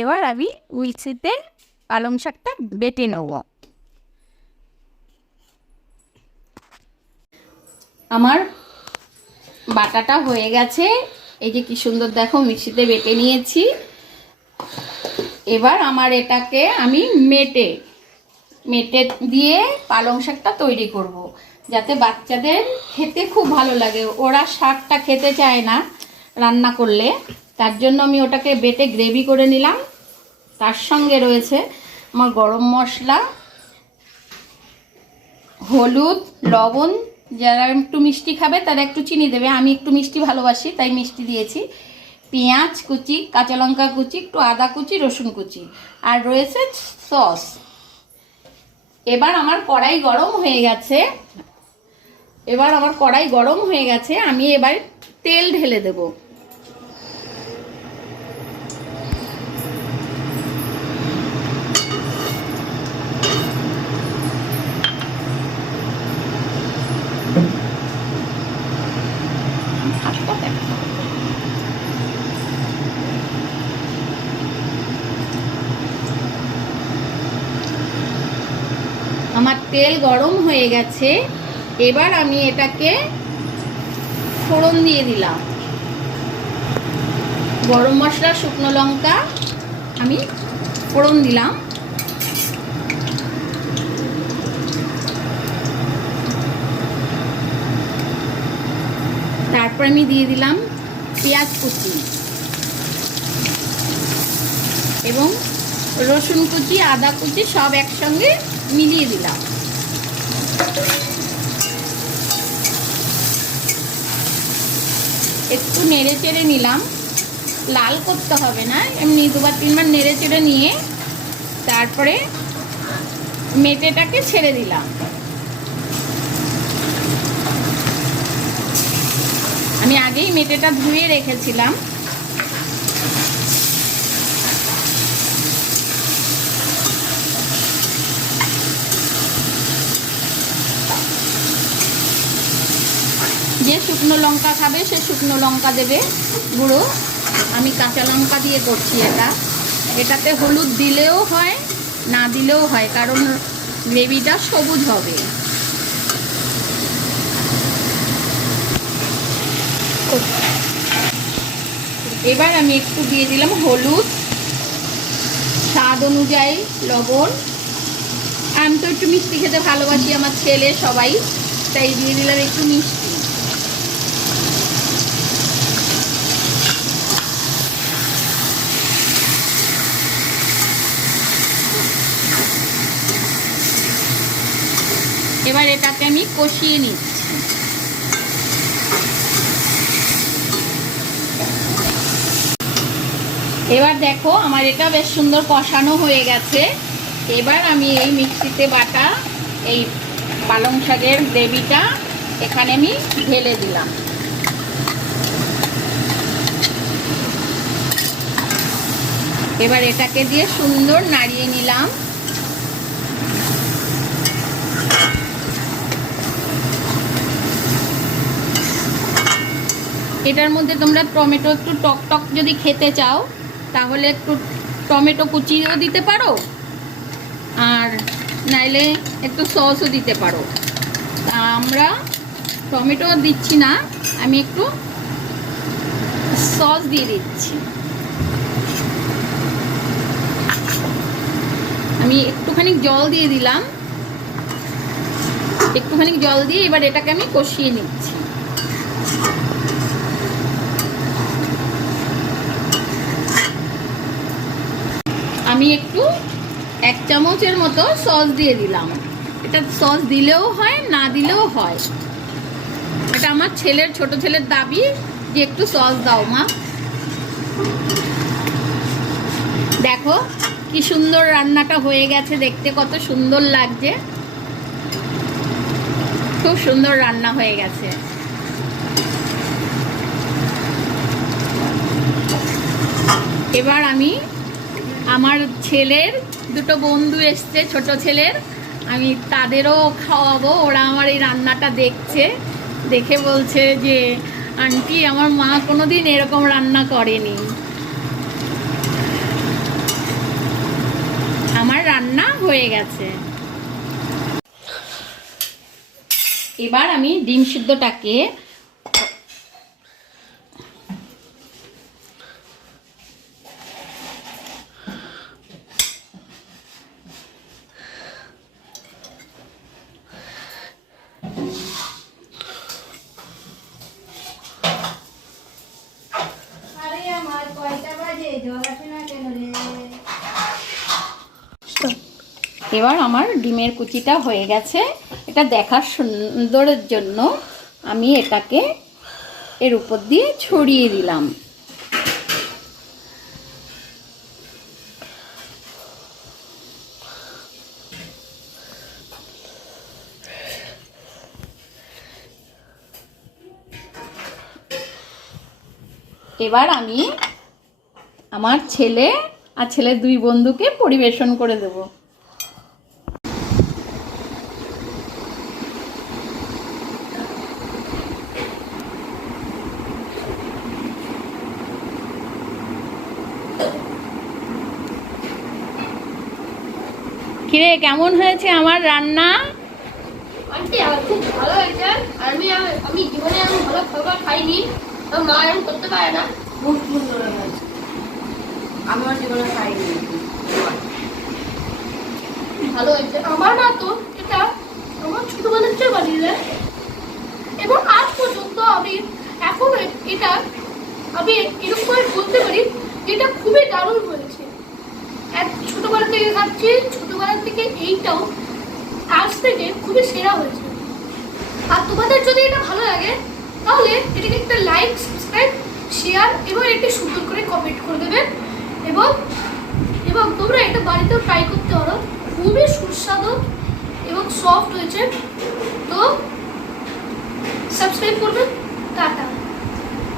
এবার আমি মিক্সিতে পালং শাকটা বেটে নেব। আমার বাটাটা হয়ে গেছে, এই যে কি সুন্দর দেখো মিক্সিতে বেটে নিয়েছি। এবার আমার এটাকে আমি মেটে দিয়ে পালং শাকটা তৈরি করব, যাতে বাচ্চাদের খেতে খুব ভালো লাগে। ওরা শাকটা খেতে চায় না রান্না করলে, তার জন্য আমি ওটাকে বেটে গ্রেভি করে নিলাম। তার সঙ্গে রয়েছে আমার গরম মশলা, হলুদ, লবণ, যারা একটু মিষ্টি খাবে তারা একটু চিনি দেবে, আমি একটু মিষ্টি ভালোবাসি তাই মিষ্টি দিয়েছি। পেঁয়াজ কুচি, কাঁচা লঙ্কা কুচি, একটু আদা কুচি, রসুন কুচি, আর রয়েছে সস। এবার আমার কড়াই গরম হয়ে গেছে, আমি এবার তেল ঢেলে দেব। আমার তেল গরম হয়ে গেছে, এবার আমি এটাকে ফোড়ন দিয়ে দিলাম। গরম মশলা, শুকনো লঙ্কা আমি ফোড়ন দিলাম। তারপর আমি দিয়ে দিলাম পেঁয়াজ কুচি এবং রসুন কুচি, আদা কুচি সব একসঙ্গে মিলিয়ে দিলাম। একটু নেড়ে চেড়ে নিলাম, লাল করতে হবে না, এমনি দুবার তিনবার নেড়ে চেড়ে নিয়ে তারপরে মেটেটাকে ছেড়ে দিলাম। আমি আগেই মেটেটা ধুয়ে রেখেছিলাম। যে শুকনো লঙ্কা খাবে সে শুকনো লঙ্কা দেবে গুঁড়ো, আমি কাঁচা লঙ্কা দিয়ে করছি এটাতে হলুদ দিলেও হয় না দিলেও হয়, কারণ গ্রেভিটা সবুজ হবে। এবার আমি একটু দিয়ে দিলাম হলুদ, স্বাদ অনুযায়ী লবণ। আমি তো একটু মিষ্টি খেতে ভালোবাসি, আমার ছেলে সবাই, তাই দিয়ে দিলাম একটু মিষ্টি। এবার এটাকে আমি কষিয়ে নিচ্ছি। এবার দেখো আমার এটা বেশ সুন্দর কষানো হয়ে গেছে। এবার আমি এই মিক্সিতে বাটা এই পালং শাকের গ্রেভিটা এখানে আমি ঢেলে দিলাম। এবার এটাকে দিয়ে সুন্দর নাড়িয়ে নিলাম। এটার মধ্যে তোমরা টমেটো একটু টক টক যদি খেতে চাও তাহলে একটু টমেটো কুচিও দিতে পারো, আর নাইলে একটু সসও দিতে পারো। আমরা টমেটো দিচ্ছি না, আমি একটু সস দিয়ে দিচ্ছি। আমি একটুখানি জল দিয়ে দিলাম, একটুখানি জল দিয়ে এবার এটাকে আমি কষিয়ে নিচ্ছি। আমি একটু 1 চামচের মতো সস দিয়ে দিলাম। এটা সস দিলেও হয় না দিলেও হয়, এটা আমার ছোট ছেলের দাবি যে একটু সস দাও মা। দেখো কি সুন্দর রান্নাটা হয়ে গেছে, দেখতে কত সুন্দর লাগছে, খুব সুন্দর রান্না হয়ে গেছে। এবার আমি আমার ছেলের দুটো বন্ধু এসছে, ছোট ছেলের, আমি তাদেরও খাওয়াবো। ওরা আমার এই রান্নাটা দেখছে, দেখে বলছে যে আন্টি আমার মা কোনোদিন এরকম রান্না করেনি। হয়ে গেছে। এবার আমি ডিম সিদ্ধটাকে এবার আমার ডিমের কুচিটা হয়ে গেছে। এটা দেখার সুন্দরের জন্য আমি এটাকে এর উপর দিয়ে ছড়িয়ে দিলাম। এবার আমি আমার ছেলে আর ছেলের 2 বন্ধুকে পরিবেশন করে দেব। কিরে, কেমন হয়েছে আমার রান্না? আন্টি আমার খুব ভালো হয়েছে। আমি জীবনে এমন ভালো খাবার খাইনি, মা এরকম করতে পারে না। খুব সুন্দর হয়েছে, আমি আমার জীবনে খাইনি। ভালো হয়েছে। আমার মা তো এটা আমার ছোটবেলার চেয়ে বানিয়ে, এবং আজ পর্যন্ত আমি এখন এটা আমি এরকম করে বলতে পারি যে এটা খুবই দারুণ হয়েছে। এক ছোটবেলা থেকে খাচ্ছি, ছোটবেলা থেকে এইটাও আজ থেকে খুবই সেরা হয়েছে। আর তোমাদের যদি এটা ভালো লাগে তাহলে এটাকে একটা লাইক, সাবস্ক্রাইব, শেয়ার এবং একটু সুন্দর করে কমেন্ট করে দেবে। এবং তোমরা এটা বাড়িতেও ট্রাই করতে পারো, খুবই সুস্বাদু এবং সফট হয়েছে। তো সাবস্ক্রাইব করবে। টাটা।